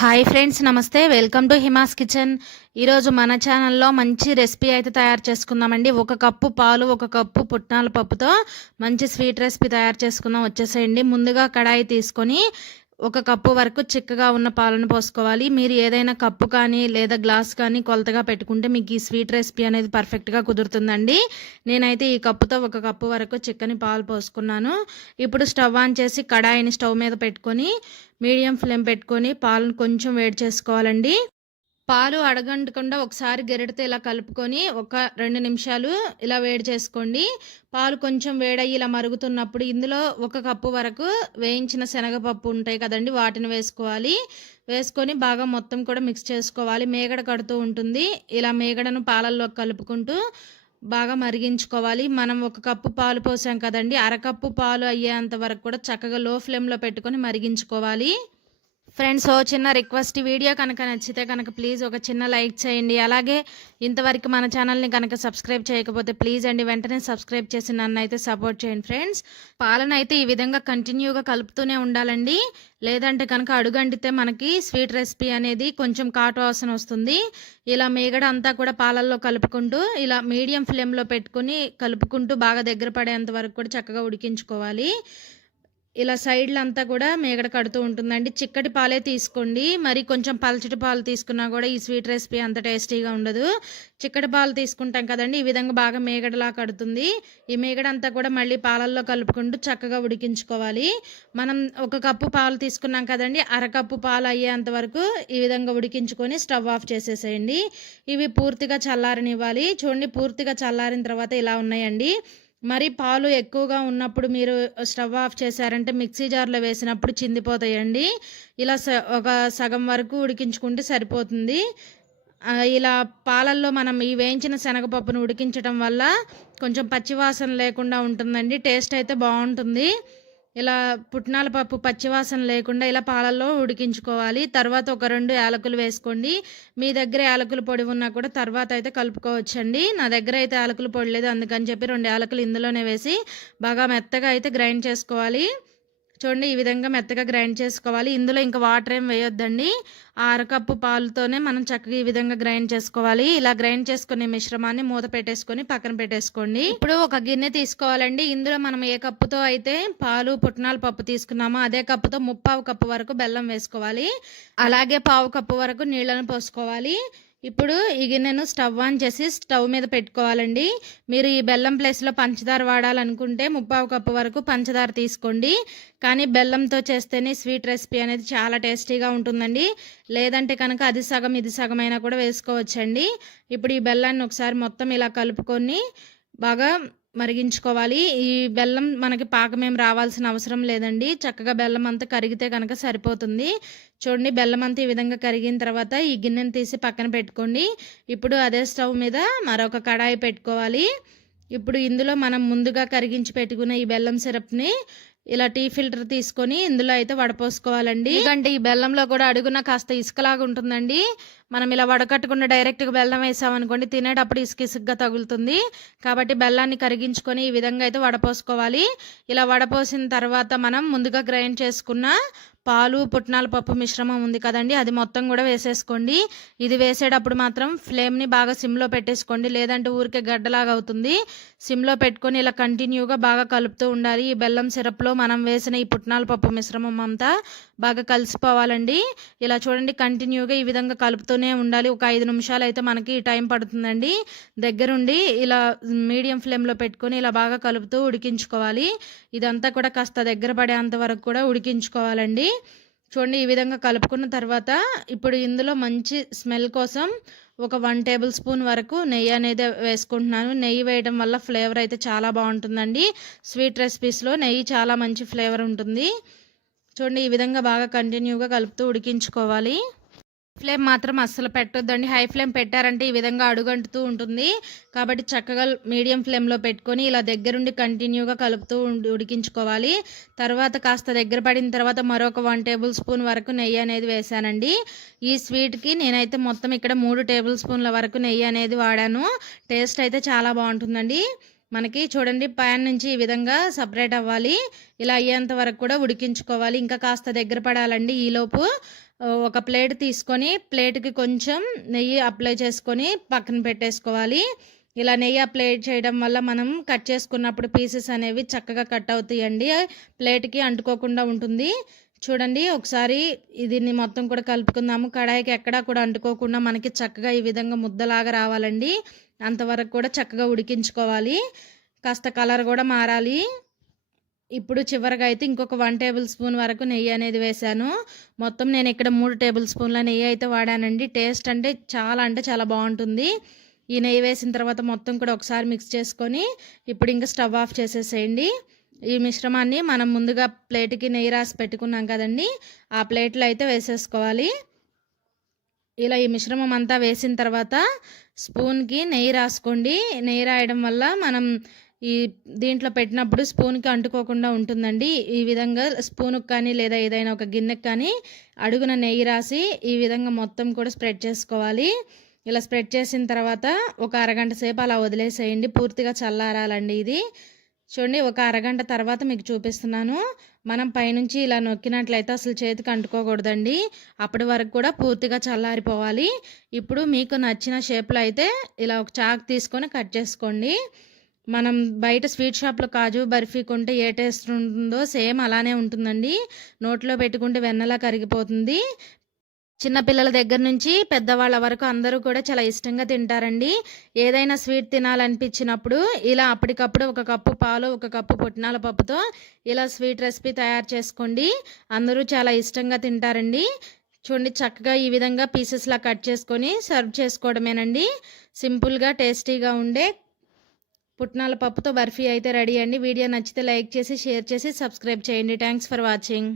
Hi friends నమస్తే. Welcome to Hima's kitchen ఈరోజు మన ఛానల్లో మంచి రెసిపీ అయితే తయారు చేసుకుందామండి. ఒక కప్పు పాలు ఒక కప్పు పుట్నాల పప్పుతో మంచి స్వీట్ రెసిపీ తయారు చేసుకుందాం. వచ్చేసేయండి. ముందుగా కడాయి తీసుకొని ఒక కప్పు వరకు చిక్కగా ఉన్న పాలను పోసుకోవాలి. మీరు ఏదైనా కప్పు కానీ లేదా గ్లాస్ కానీ కొలతగా పెట్టుకుంటే మీకు ఈ స్వీట్ రెసిపీ అనేది పర్ఫెక్ట్గా కుదురుతుందండి. నేనైతే ఈ కప్పుతో ఒక కప్పు వరకు చిక్కని పాలు పోసుకున్నాను. ఇప్పుడు స్టవ్ ఆన్ చేసి కడాయిని స్టవ్ మీద పెట్టుకొని మీడియం ఫ్లేమ్ పెట్టుకొని పాలను కొంచెం వేడి చేసుకోవాలండి. పాలు అడగంటకుండా ఒకసారి గెరటితో ఇలా కలుపుకొని ఒక రెండు నిమిషాలు ఇలా వేడి చేసుకోండి. పాలు కొంచెం వేడయ్యి ఇలా మరుగుతున్నప్పుడు ఇందులో ఒక కప్పు వరకు వేయించిన శనగపప్పు ఉంటాయి కదండి వాటిని వేసుకోవాలి. వేసుకొని బాగా మొత్తం కూడా మిక్స్ చేసుకోవాలి. మేగడ కడుతూ ఉంటుంది. ఇలా మేగడను పాలల్లో కలుపుకుంటూ బాగా మరిగించుకోవాలి. మనం ఒక కప్పు పాలు పోసాం కదండి అరకప్పు పాలు అయ్యేంత వరకు కూడా చక్కగా లో ఫ్లేమ్లో పెట్టుకొని మరిగించుకోవాలి. ఫ్రెండ్స్ ఓ చిన్న రిక్వెస్ట్. వీడియో కనుక నచ్చితే కనుక ప్లీజ్ ఒక చిన్న లైక్ చేయండి. అలాగే ఇంతవరకు మన ఛానల్ని కనుక సబ్స్క్రైబ్ చేయకపోతే ప్లీజ్ అండి వెంటనే సబ్స్క్రైబ్ చేసి నన్ను అయితే సపోర్ట్ చేయండి ఫ్రెండ్స్. పాలన అయితే ఈ విధంగా కంటిన్యూగా కలుపుతూనే ఉండాలండి. లేదంటే కనుక అడుగంటితే మనకి స్వీట్ రెసిపీ అనేది కొంచెం కాటు వాసన వస్తుంది. ఇలా మేగడ అంతా కూడా పాలల్లో కలుపుకుంటూ ఇలా మీడియం ఫ్లేమ్లో పెట్టుకుని కలుపుకుంటూ బాగా దగ్గర పడేంత వరకు కూడా చక్కగా ఉడికించుకోవాలి. ఇలా సైడ్లు అంతా కూడా మేగడ కడుతూ ఉంటుందండి. చిక్కటి పాలే తీసుకోండి. మరి కొంచెం పలచటి పాలు తీసుకున్నా కూడా ఈ స్వీట్ రెసిపీ అంత టేస్టీగా ఉండదు. చిక్కటి పాలు తీసుకుంటాం కదండి. ఈ విధంగా బాగా మేగడలా కడుతుంది. ఈ మేగడ అంతా కూడా మళ్ళీ పాలల్లో కలుపుకుంటూ చక్కగా ఉడికించుకోవాలి. మనం ఒక కప్పు పాలు తీసుకున్నాం కదండి. అరకప్పు పాలు అయ్యేంత వరకు ఈ విధంగా ఉడికించుకొని స్టవ్ ఆఫ్ చేసేసేయండి. ఇవి పూర్తిగా చల్లారనివ్వాలి. చూడండి పూర్తిగా చల్లారిన తర్వాత ఇలా ఉన్నాయండి. మరి పాలు ఎక్కువగా ఉన్నప్పుడు మీరు స్టవ్ ఆఫ్ చేశారంటే మిక్సీ జార్లో వేసినప్పుడు చిందిపోతాయండి. ఇలా స ఒక సగం వరకు ఉడికించుకుంటే సరిపోతుంది. ఇలా పాలల్లో మనం ఈ వేయించిన శనగపప్పును ఉడికించడం వల్ల కొంచెం పచ్చివాసన లేకుండా ఉంటుందండి. టేస్ట్ అయితే బాగుంటుంది. ఇలా పుట్నాల పప్పు పచ్చివాసన లేకుండా ఇలా పాలల్లో ఉడికించుకోవాలి. తర్వాత ఒక రెండు యాలకులు వేసుకోండి. మీ దగ్గర యాలకుల పొడి ఉన్నా కూడా తర్వాత అయితే కలుపుకోవచ్చండి. నా దగ్గర అయితే యాలకుల పొడి లేదు. అందుకని చెప్పి రెండు యాలకులు ఇందులోనే వేసి బాగా మెత్తగా అయితే గ్రైండ్ చేసుకోవాలి. చూడండి ఈ విధంగా మెత్తగా గ్రైండ్ చేసుకోవాలి. ఇందులో ఇంకా వాటర్ ఏం వేయొద్దండి. అరకప్పు పాలుతోనే మనం చక్కగా ఈ విధంగా గ్రైండ్ చేసుకోవాలి. ఇలా గ్రైండ్ చేసుకునే మిశ్రమాన్ని మూత పెట్టేసుకొని పక్కన పెట్టేసుకోండి. ఇప్పుడు ఒక గిన్నె తీసుకోవాలండి. ఇందులో మనం ఏ కప్పుతో అయితే పాలు పుట్నాల పప్పు తీసుకున్నామో అదే కప్పుతో ముప్పావు కప్పు వరకు బెల్లం వేసుకోవాలి. అలాగే పావు కప్పు వరకు నీళ్ళను పోసుకోవాలి. ఇప్పుడు ఈ గిన్నెను స్టవ్ ఆన్ చేసి స్టవ్ మీద పెట్టుకోవాలండి. మీరు ఈ బెల్లం ప్లేస్లో పంచదార వాడాలనుకుంటే ముప్పావు కప్పు వరకు పంచదార తీసుకోండి. కానీ బెల్లంతో చేస్తేనే స్వీట్ రెసిపీ అనేది చాలా టేస్టీగా ఉంటుందండి. లేదంటే కనుక అది సగం ఇది సగమైనా కూడా వేసుకోవచ్చండి. ఇప్పుడు ఈ బెల్లాన్ని ఒకసారి మొత్తం ఇలా కలుపుకొని బాగా మరిగించుకోవాలి. ఈ బెల్లం మనకి పాకమేం రావాల్సిన అవసరం లేదండి. చక్కగా బెల్లం అంతా కరిగితే కనుక సరిపోతుంది. చూడండి బెల్లం అంతా ఈ విధంగా కరిగిన తర్వాత ఈ గిన్నెను తీసి పక్కన పెట్టుకోండి. ఇప్పుడు అదే స్టవ్ మీద మరొక కడాయి పెట్టుకోవాలి. ఇప్పుడు ఇందులో మనం ముందుగా కరిగించి పెట్టుకున్న ఈ బెల్లం సిరప్ని ఇలా టీ ఫిల్టర్ తీసుకొని ఇందులో అయితే వడపోసుకోవాలండి. ఎందుకంటే ఈ బెల్లంలో కూడా అడుగున కాస్త ఇసుకలాగా ఉంటుందండి. మనం ఇలా వడకట్టకుండా డైరెక్ట్గా బెల్లం వేసామనుకోండి తినేటప్పుడు ఇసుక ఇసుకగా తగులుతుంది. కాబట్టి బెల్లాన్ని కరిగించుకొని ఈ విధంగా అయితే వడపోసుకోవాలి. ఇలా వడపోసిన తర్వాత మనం ముందుగా గ్రైండ్ చేసుకున్న పాలు పుట్నాల పప్పు మిశ్రమం ఉంది కదండి అది మొత్తం కూడా వేసేసుకోండి. ఇది వేసేటప్పుడు మాత్రం ఫ్లేమ్ని బాగా సిమ్లో పెట్టేసుకోండి. లేదంటే ఊరికే గడ్డలాగా అవుతుంది. సిమ్లో పెట్టుకొని ఇలా కంటిన్యూగా బాగా కలుపుతూ ఉండాలి. ఈ బెల్లం సిరప్లో మనం వేసిన ఈ పుట్నాల పప్పు మిశ్రమం అంతా బాగా కలిసిపోవాలండి. ఇలా చూడండి కంటిన్యూగా ఈ విధంగా కలుపుతూ కలుపుతూనే ఉండాలి. ఒక ఐదు నిమిషాలు అయితే మనకి టైం పడుతుందండి. దగ్గరుండి ఇలా మీడియం ఫ్లేమ్లో పెట్టుకొని ఇలా బాగా కలుపుతూ ఉడికించుకోవాలి. ఇదంతా కూడా కాస్త దగ్గర పడేంత వరకు కూడా ఉడికించుకోవాలండి. చూడండి ఈ విధంగా కలుపుకున్న తర్వాత ఇప్పుడు ఇందులో మంచి స్మెల్ కోసం ఒక వన్ టేబుల్ స్పూన్ వరకు నెయ్యి అనేది వేసుకుంటున్నాను. నెయ్యి వేయడం వల్ల ఫ్లేవర్ అయితే చాలా బాగుంటుందండి. స్వీట్ రెసిపీస్లో నెయ్యి చాలా మంచి ఫ్లేవర్ ఉంటుంది. చూడండి ఈ విధంగా బాగా కంటిన్యూగా కలుపుతూ ఉడికించుకోవాలి. ఫ్లేమ్ మాత్రం అస్సలు పెట్టొద్దండి. హై ఫ్లేమ్ పెట్టారంటే ఈ విధంగా అడుగంటుతూ ఉంటుంది. కాబట్టి చక్కగా మీడియం ఫ్లేమ్లో పెట్టుకొని ఇలా దగ్గరుండి కంటిన్యూగా కలుపుతూ ఉడికించుకోవాలి. తర్వాత కాస్త దగ్గర పడిన తర్వాత మరొక వన్ టేబుల్ స్పూన్ వరకు నెయ్యి అనేది వేసానండి ఈ స్వీట్కి నేనైతే మొత్తం ఇక్కడ మూడు టేబుల్ స్పూన్ల వరకు నెయ్యి అనేది వాడాను. టేస్ట్ అయితే చాలా బాగుంటుందండి. మనకి చూడండి ప్యాన్ నుంచి ఈ విధంగా సపరేట్ అవ్వాలి. ఇలా అయ్యేంత వరకు కూడా ఉడికించుకోవాలి. ఇంకా కాస్త దగ్గర పడాలండి ఈలోపు. ఒక ప్లేట్ తీసుకొని ప్లేట్కి కొంచెం నెయ్యి అప్లై చేసుకొని పక్కన పెట్టేసుకోవాలి. ఇలా నెయ్యి అప్లై చేయడం వల్ల మనం కట్ చేసుకున్నప్పుడు పీసెస్ అనేవి చక్కగా కట్ అవుతాయండి. ప్లేట్కి అంటుకోకుండా ఉంటుంది. చూడండి ఒకసారి దీన్ని మొత్తం కూడా కలుపుకుందాము. కడాయికి ఎక్కడా కూడా అంటుకోకుండా మనకి చక్కగా ఈ విధంగా ముద్దలాగా రావాలండి. అంతవరకు కూడా చక్కగా ఉడికించుకోవాలి. కాస్త కలర్ కూడా మారాలి. ఇప్పుడు చివరిగా అయితే ఇంకొక వన్ టేబుల్ స్పూన్ వరకు నెయ్యి అనేది వేశాను. మొత్తం నేను ఇక్కడ మూడు టేబుల్ స్పూన్ల నెయ్యి అయితే వాడానండి. టేస్ట్ అంటే చాలా అంటే చాలా బాగుంటుంది. ఈ నెయ్యి వేసిన తర్వాత మొత్తం కూడా ఒకసారి మిక్స్ చేసుకొని ఇప్పుడు ఇంకా స్టవ్ ఆఫ్ చేసేసేయండి. ఈ మిశ్రమాన్ని మనం ముందుగా ప్లేట్కి నెయ్యి రాసి పెట్టుకున్నాం కదండి. ఆ ప్లేట్లో అయితే వేసేసుకోవాలి. ఇలా ఈ మిశ్రమం అంతా వేసిన తర్వాత స్పూన్కి నెయ్యి రాసుకోండి. నెయ్యి రాయడం వల్ల మనం ఈ దీంట్లో పెట్టినప్పుడు స్పూన్కి అంటుకోకుండా ఉంటుందండి. ఈ విధంగా స్పూన్కి కానీ లేదా ఏదైనా ఒక గిన్నెకి కానీ అడుగున నెయ్యి రాసి ఈ విధంగా మొత్తం కూడా స్ప్రెడ్ చేసుకోవాలి. ఇలా స్ప్రెడ్ చేసిన తర్వాత ఒక అరగంట సేపు అలా వదిలేసేయండి. పూర్తిగా చల్లారాలండి ఇది. చూడండి ఒక అరగంట తర్వాత మీకు చూపిస్తున్నాను. మనం పైనుంచి ఇలా నొక్కినట్లయితే అసలు చేతికి అంటుకోకూడదండి. అప్పటి వరకు కూడా పూర్తిగా చల్లారిపోవాలి. ఇప్పుడు మీకు నచ్చిన షేప్లో అయితే ఇలా ఒక చాక్ తీసుకొని కట్ చేసుకోండి. మనం బయట స్వీట్ షాప్లో కాజు బర్ఫీ కొంటే ఏ టేస్ట్ ఉంటుందో సేమ్ అలానే ఉంటుందండి. నోట్లో పెట్టుకుంటే వెన్నలా కరిగిపోతుంది. చిన్నపిల్లల దగ్గర నుంచి పెద్దవాళ్ళ వరకు అందరూ కూడా చాలా ఇష్టంగా తింటారండి. ఏదైనా స్వీట్ తినాలనిపించినప్పుడు ఇలా అప్పటికప్పుడు ఒక కప్పు పాలు ఒక కప్పు పుట్నాల పప్పుతో ఇలా స్వీట్ రెసిపీ తయారు చేసుకోండి. అందరూ చాలా ఇష్టంగా తింటారండి. చూడండి చక్కగా ఈ విధంగా పీసెస్లా కట్ చేసుకొని సర్వ్ చేసుకోవడమేనండి. సింపుల్గా టేస్టీగా ఉండే పుట్నాల పప్పుతో బర్ఫీ అయితే రెడీ అండి. వీడియో నచ్చితే లైక్ చేసి షేర్ చేసి సబ్స్క్రైబ్ చేయండి. Thanks for watching.